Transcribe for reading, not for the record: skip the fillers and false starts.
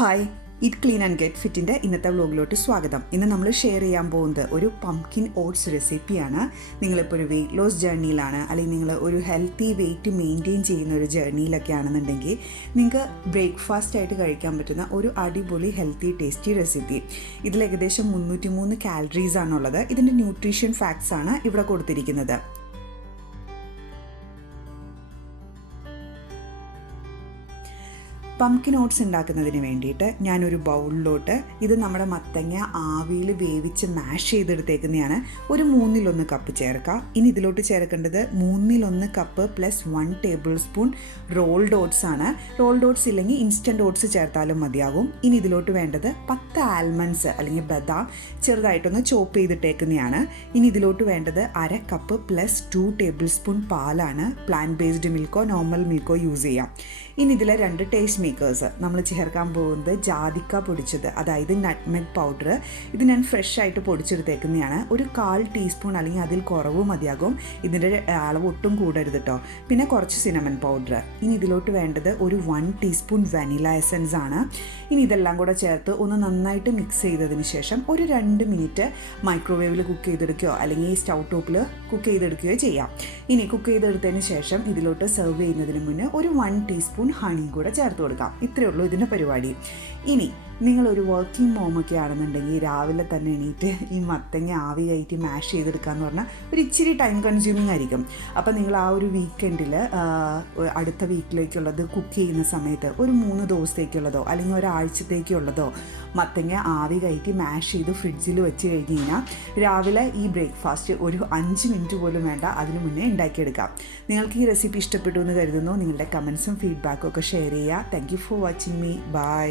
Hi, eat clean and get ഫിറ്റിൻ്റെ ഇന്നത്തെ വ്ലോഗിലോട്ട് സ്വാഗതം. ഇന്ന് നമ്മൾ ഷെയർ ചെയ്യാൻ പോകുന്നത് ഒരു പംകിൻ ഓട്സ് റെസിപ്പിയാണ്. നിങ്ങളിപ്പോൾ ഒരു വെയിറ്റ് ലോസ് ജേർണിയിലാണ്, അല്ലെങ്കിൽ നിങ്ങൾ ഒരു ഹെൽത്തി വെയിറ്റ് മെയിൻറ്റെയിൻ ചെയ്യുന്ന ഒരു ജേർണിയിലൊക്കെ ആണെന്നുണ്ടെങ്കിൽ നിങ്ങൾക്ക് ബ്രേക്ക്ഫാസ്റ്റ് ആയിട്ട് കഴിക്കാൻ പറ്റുന്ന ഒരു അടിപൊളി ഹെൽത്തി ടേസ്റ്റി റെസിപ്പി. ഇതിൽ ഏകദേശം 303 കാലറീസ് ആണുള്ളത്. ഇതിൻ്റെ ന്യൂട്രീഷൻ ഫാക്ട്സ് ആണ് ഇവിടെ കൊടുത്തിരിക്കുന്നത്. പംകിൻ ഓട്സ് ഉണ്ടാക്കുന്നതിന് വേണ്ടിയിട്ട് ഞാനൊരു ബൗളിലോട്ട് ഇത് നമ്മുടെ മത്തങ്ങ ആവിയിൽ വേവിച്ച് മാഷ് ചെയ്തെടുത്തേക്കുന്നതാണ്. ഒരു 1/3 കപ്പ് ചേർക്കുക. ഇനി ഇതിലോട്ട് ചേർക്കേണ്ടത് 1/3 cup plus 1 tablespoon rolled oats ആണ്. റോൾഡ് ഓട്സ് ഇല്ലെങ്കിൽ ഇൻസ്റ്റൻറ്റ് ഓട്സ് ചേർത്താലും മതിയാകും. ഇനി ഇതിലോട്ട് വേണ്ടത് 10 ആൽമണ്ട്സ് അല്ലെങ്കിൽ ബദാം ചെറുതായിട്ടൊന്ന് ചോപ്പ് ചെയ്തിട്ടേക്കുന്നതാണ്. ഇനി ഇതിലോട്ട് വേണ്ടത് 1/2 കപ്പ് പ്ലസ് 2 ടേബിൾ സ്പൂൺ പാലാണ്. പ്ലാന്റ് ബേസ്ഡ് മിൽക്കോ നോർമൽ മിൽക്കോ യൂസ് ചെയ്യാം. ഇനി ഇതിലെ 2 ടേസ്റ്റ് മേക്കേഴ്സ് നമ്മൾ ചേർക്കാൻ പോകുന്നത് ജാതിക്ക പൊടിച്ചത്, അതായത് നട്ട്മെഗ് പൗഡർ. ഇത് ഞാൻ ഫ്രഷ് ആയിട്ട് പൊടിച്ചെടുത്തേക്കുന്നതാണ്. ഒരു 1/4 ടീസ്പൂൺ അല്ലെങ്കിൽ അതിൽ കുറവ് മതിയാകും. ഇതിൻ്റെ അളവ് ഒട്ടും കൂടരുത് കേട്ടോ. പിന്നെ കുറച്ച് സിനമൺ പൗഡർ. ഇനി ഇതിലോട്ട് വേണ്ടത് ഒരു 1 ടീസ്പൂൺ വനില എസൻസ് ആണ്. ഇനി ഇതെല്ലാം കൂടെ ചേർത്ത് ഒന്ന് നന്നായിട്ട് മിക്സ് ചെയ്തതിന് ശേഷം ഒരു 2 മിനിറ്റ് മൈക്രോവേവിൽ കുക്ക് ചെയ്തെടുക്കുകയോ അല്ലെങ്കിൽ സ്റ്റൗ ടോപ്പിൽ കുക്ക് ചെയ്തെടുക്കുകയോ ചെയ്യാം. ഇനി കുക്ക് ചെയ്തെടുത്തതിന് ശേഷം ഇതിലോട്ട് സെർവ് ചെയ്യുന്നതിന് മുന്നേ ഒരു 1 ടീസ്പൂൺ ഹണി കൂടെ ചേർത്ത് കൊടുക്കാം. ഇത്രയേ ഉള്ളൂ ഇതിൻ്റെ പരിപാടി. ഇനി നിങ്ങളൊരു വർക്കിംഗ് മോമൊക്കെ ആണെന്നുണ്ടെങ്കിൽ രാവിലെ തന്നെ എണീറ്റ് ഈ മത്തങ്ങ ആവി കയറ്റി മാഷ് ചെയ്തെടുക്കുക എന്ന് പറഞ്ഞാൽ ഒരു ഇച്ചിരി ടൈം കൺസ്യൂമിങ് ആയിരിക്കും. അപ്പോൾ നിങ്ങൾ ആ ഒരു വീക്കെൻഡിൽ അടുത്ത വീക്കിലേക്കുള്ളത് കുക്ക് ചെയ്യുന്ന സമയത്ത് ഒരു 3 ദിവസത്തേക്കുള്ളതോ അല്ലെങ്കിൽ ഒരാഴ്ചത്തേക്കുള്ളതോ മത്തങ്ങ ആവി കയറ്റി മാഷ് ചെയ്ത് ഫ്രിഡ്ജിൽ വെച്ച് കഴിഞ്ഞ് കഴിഞ്ഞാൽ രാവിലെ ഈ ബ്രേക്ക്ഫാസ്റ്റ് ഒരു 5 മിനിറ്റ് പോലും വേണ്ട, അതിന് മുന്നേ ഉണ്ടാക്കിയെടുക്കാം. നിങ്ങൾക്ക് ഈ റെസിപ്പി ഇഷ്ടപ്പെട്ടു എന്ന് കരുതുന്നു. നിങ്ങളുടെ കമൻസും ഫീഡ്ബാക്കും ഒക്കെ ഷെയർ ചെയ്യുക. Thank you for watching me. By.